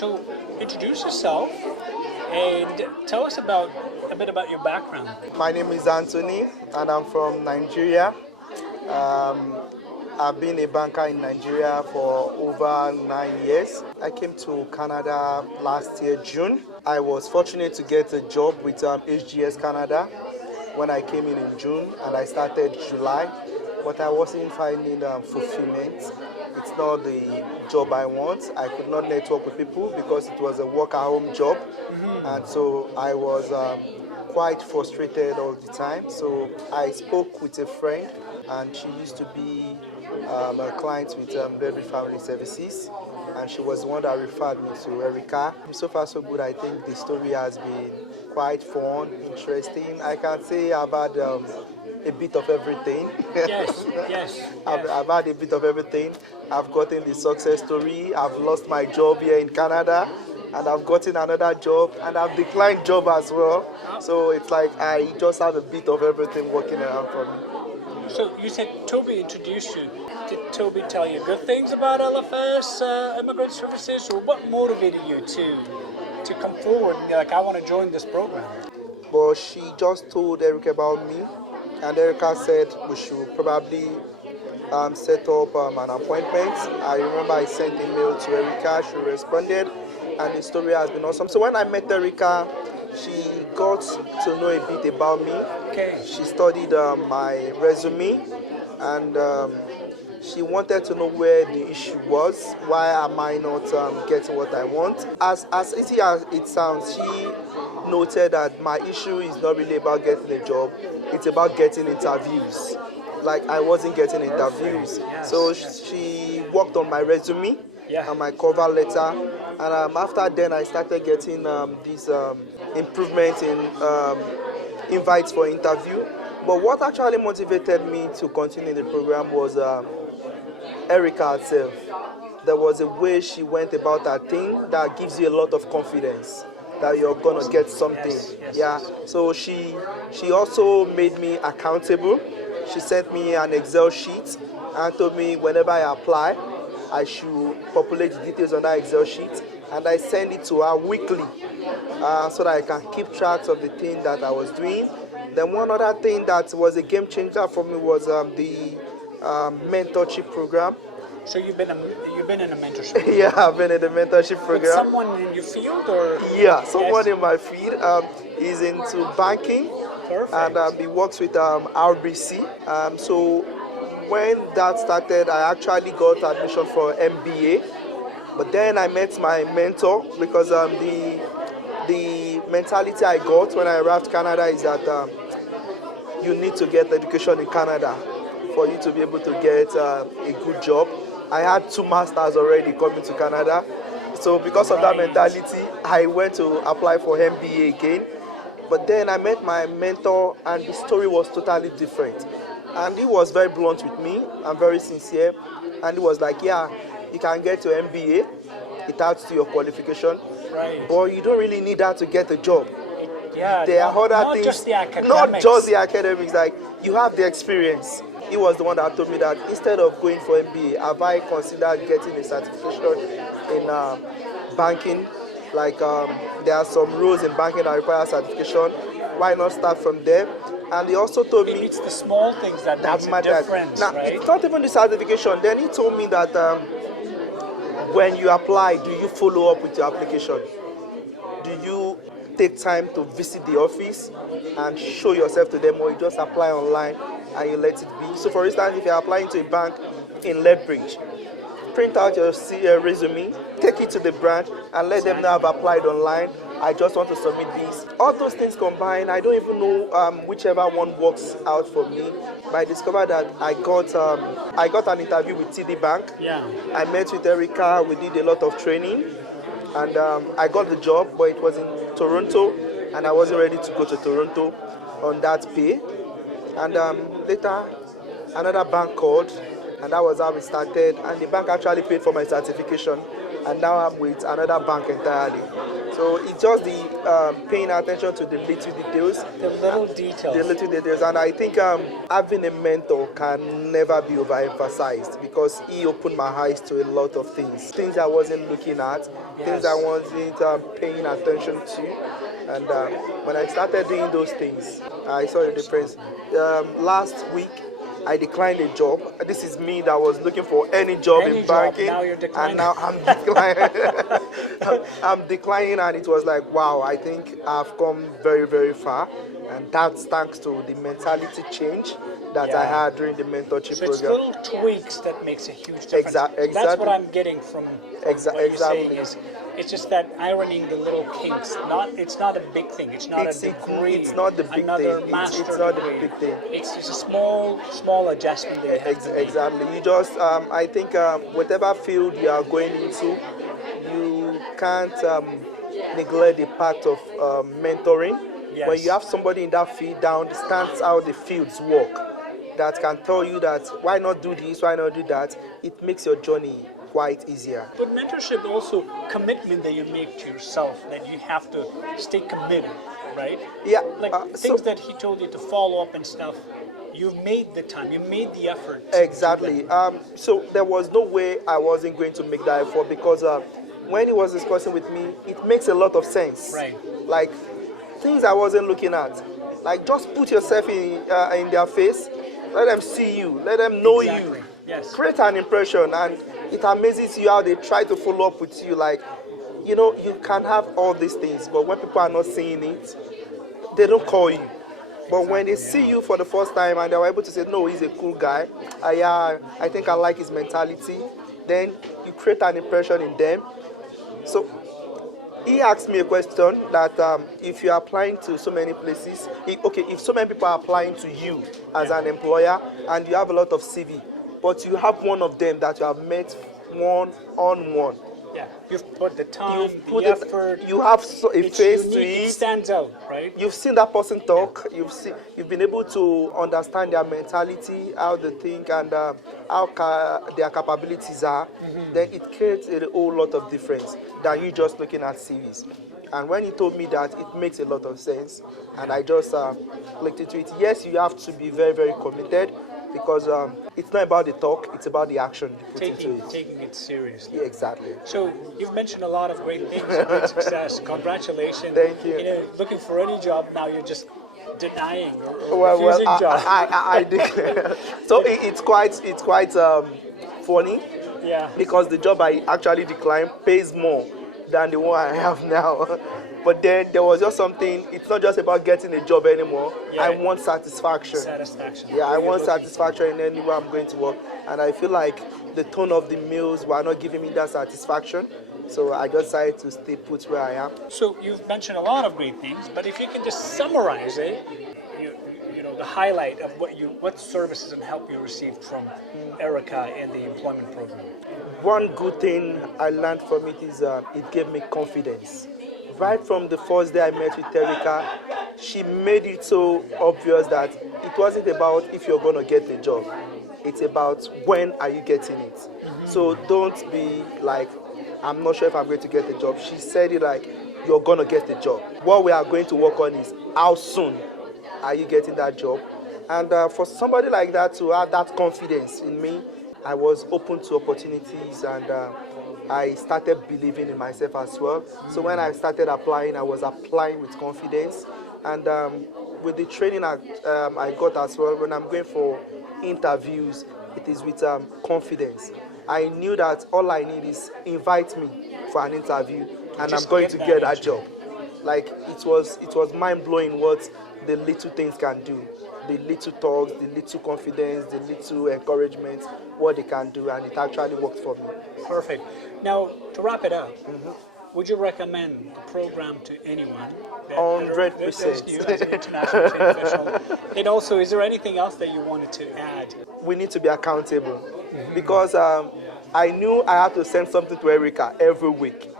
So introduce yourself and tell us a bit about your background. My name is Anthony and I'm from Nigeria. I've been a banker in Nigeria for over 9 years. I came to Canada last year, June. I was fortunate to get a job with HGS Canada when I came in June, and I started July, but I wasn't finding fulfillment. It's not the job I want. I could not network with people because it was a work-at-home job, and so I was quite frustrated all the time. So I spoke with a friend, and she used to be a client with Lethbridge Family Services, and she was the one that referred me to Erica. So far so good. I think the story has been quite fun, interesting. I can say I've had a bit of everything. Yes. I've had a bit of everything. I've gotten the success story. I've lost my job here in Canada, and I've gotten another job, and I've declined job as well. So it's like I just have a bit of everything working around for me. So you said Toby introduced you. Did Toby tell you good things about LFS Immigrant Services, or what motivated you to come forward and be like, I want to join this program? But she just told Erica about me, and Erica said we should probably set up an appointment. I remember I sent a mail to Erica, she responded, and the story has been awesome. So when I met Erica, she got to know a bit about me. Okay. She studied my resume, and she wanted to know where the issue was. Why am I not getting what I want? As easy as it sounds, she noted that my issue is not really about getting a job, it's about getting interviews. Like I wasn't getting interviews. Yes. So she worked on my resume and my cover letter. And after then, I started getting these improvements in invites for interview. But what actually motivated me to continue the program was Erica herself. There was a way she went about her thing that gives you a lot of confidence that you're gonna get something. Yes. So she also made me accountable. She sent me an Excel sheet and told me whenever I apply, I should populate the details on that Excel sheet, and I send it to her weekly so that I can keep track of the thing that I was doing. Then one other thing that was a game changer for me was the mentorship program. So you've been in a mentorship program? Yeah, I've been in the mentorship program. With someone in your field, or? Yeah, someone in my field. Is into banking. Perfect. And he works with RBC. So when that started, I actually got admission for MBA. But then I met my mentor because the mentality I got when I arrived in Canada is that you need to get education in Canada for you to be able to get a good job. I had 2 masters already coming to Canada. So because of that mentality, I went to apply for MBA again. But then I met my mentor, and the story was totally different. And he was very blunt with me and very sincere. And he was like, yeah, you can get your MBA. It adds to your qualification. Right. But you don't really need that to get a job. Yeah, there are other things. Just the academics. Not just the academics. Like, you have the experience. He was the one that told me that instead of going for MBA, have I considered getting a certification in banking? Like there are some rules in banking that require certification. Why not start from there? And he also told me it's the small things that makes a difference. Now, right? It's not even the certification. Then he told me that when you apply, do you follow up with your application? Do you take time to visit the office and show yourself to them, or you just apply online and you let it be? So for instance, if you're applying to a bank in Lethbridge, print out your resume, take it to the branch, and let them know I've applied online. I just want to submit this. All those things combined, I don't even know whichever one works out for me. But I discovered that I got an interview with TD Bank. Yeah. I met with Erica. We did a lot of training, and I got the job, but it was in Toronto, and I wasn't ready to go to Toronto on that pay. And later, another bank called, and that was how we started. And the bank actually paid for my certification. and now I'm with another bank entirely. So it's just the paying attention to the little details. The little details. The little details, and I think having a mentor can never be overemphasized because he opened my eyes to a lot of things I wasn't looking at, things I wasn't paying attention to, and when I started doing those things, I saw the difference. Last week, I declined a job. This is me that was looking for any job in banking, now you're declining. and now I'm declining. I'm declining, and it was like, wow, I think I've come very, very far, and that's thanks to the mentality change that I had during the mentorship program. It's little tweaks that makes a huge difference. Exactly. That's what I'm getting from what you're saying is. It's just that ironing the little kinks. It's not a big thing. It's not a degree. It's not the big another thing. Master It's not the degree. big thing. It's just a small adjustment that you have to make. Exactly. You just, I think, whatever field you are going into, you can't neglect the part of mentoring. Yes. When you have somebody in that field that understands how the fields work, that can tell you that why not do this, why not do that, it makes your journey quite easier. But mentorship also commitment that you make to yourself, that you have to stay committed, right? Yeah. Like things that he told you to follow up and stuff, you've made the time, you made the effort. Exactly. So there was no way I wasn't going to make that effort because when he was discussing with me, it makes a lot of sense. Right. Like things I wasn't looking at. Like just put yourself in their face, let them see you, let them know you. Yes. Create an impression, and it amazes you how they try to follow up with you. Like, you know, you can have all these things, but when people are not seeing it, they don't call you. But when they see you for the first time and they were able to say, no, he's a cool guy, I think I like his mentality, then you create an impression in them. So he asked me a question that if you're applying to so many places, if so many people are applying to you as an employer and you have a lot of CV, but you have one of them that you have met one-on-one. Yeah, you've put the time, the effort. You have a face unique, to it. It stands out, right? You've seen that person talk. You've been able to understand their mentality, how they think, and how their capabilities are. Then it creates a whole lot of difference than you just looking at CVs. And when he told me that, it makes a lot of sense. And I just looked into it. Yes, you have to be very, very committed, because it's not about the talk, it's about the action you put into it. Taking it seriously. Yeah, exactly. So you've mentioned a lot of great things, great success. Congratulations. Thank you. You know, looking for any job now, you're just denying or refusing jobs. I declare. So it's quite funny. Yeah. Because the job I actually declined pays more than the one I have now. But then there was just something, it's not just about getting a job anymore. Yeah. I want satisfaction. Yeah, I want satisfaction in anywhere I'm going to work. And I feel like the tone of the meals were not giving me that satisfaction. So I just decided to stay put where I am. So you've mentioned a lot of great things, but if you can just summarize it, you know, the highlight of what services and help you received from Erica and the employment program. One good thing I learned from it is it gave me confidence. Right from the first day I met with Erica, she made it so obvious that it wasn't about if you're going to get a job. It's about when are you getting it. So don't be like, I'm not sure if I'm going to get a job. She said it like, you're going to get a job. What we are going to work on is how soon are you getting that job. And for somebody like that to have that confidence in me, I was open to opportunities, and I started believing in myself as well. So when I started applying, I was applying with confidence. And with the training I got as well, when I'm going for interviews, it is with confidence. I knew that all I need is invite me for an interview, and I'm going to get that job. Like it was mind-blowing what the little things can do. The little talks, the little confidence, the little encouragement, what they can do, and it actually worked for me. Perfect. Now, to wrap it up, would you recommend the program to anyone? 100%. You as an international trade professional. And also, is there anything else that you wanted to add? We need to be accountable, because I knew I had to send something to Erica every week.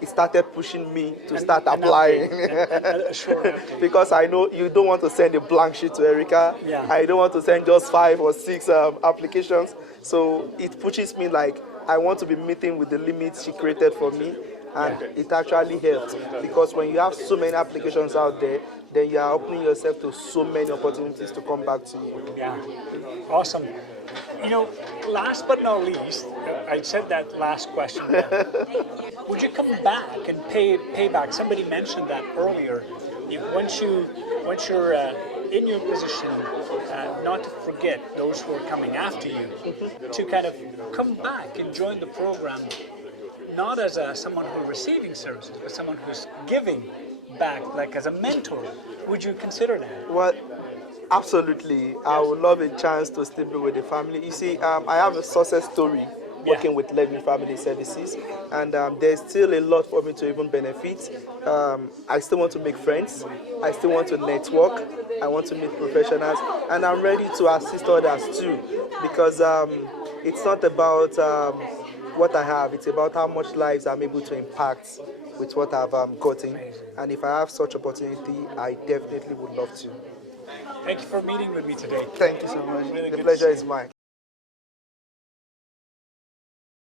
It started pushing me to start applying. Because I know you don't want to send a blank sheet to Erica. Yeah. I don't want to send just 5 or 6 applications. So it pushes me like, I want to be meeting with the limits she created for me, and it actually helped, because when you have so many applications out there, then you are opening yourself to so many opportunities to come back to you. Yeah, awesome. You know, last but not least, I said that last question. Would you come back and pay back? Somebody mentioned that earlier. Once you're in your position, not to forget those who are coming after you, to kind of come back and join the program, not as someone who's receiving services, but someone who's giving back, like as a mentor. Would you consider that? Well, absolutely. I would love a chance to still be with the family. You see, I have a success story working with Lethbridge Family Services, and there's still a lot for me to even benefit. I still want to make friends. I still want to network. I want to meet professionals, and I'm ready to assist others too, because it's not about what I have, it's about how much lives I'm able to impact with what I've gotten. And if I have such opportunity, I definitely would love to. Thank you for meeting with me today. Thank you so much. Really the good pleasure to is mine.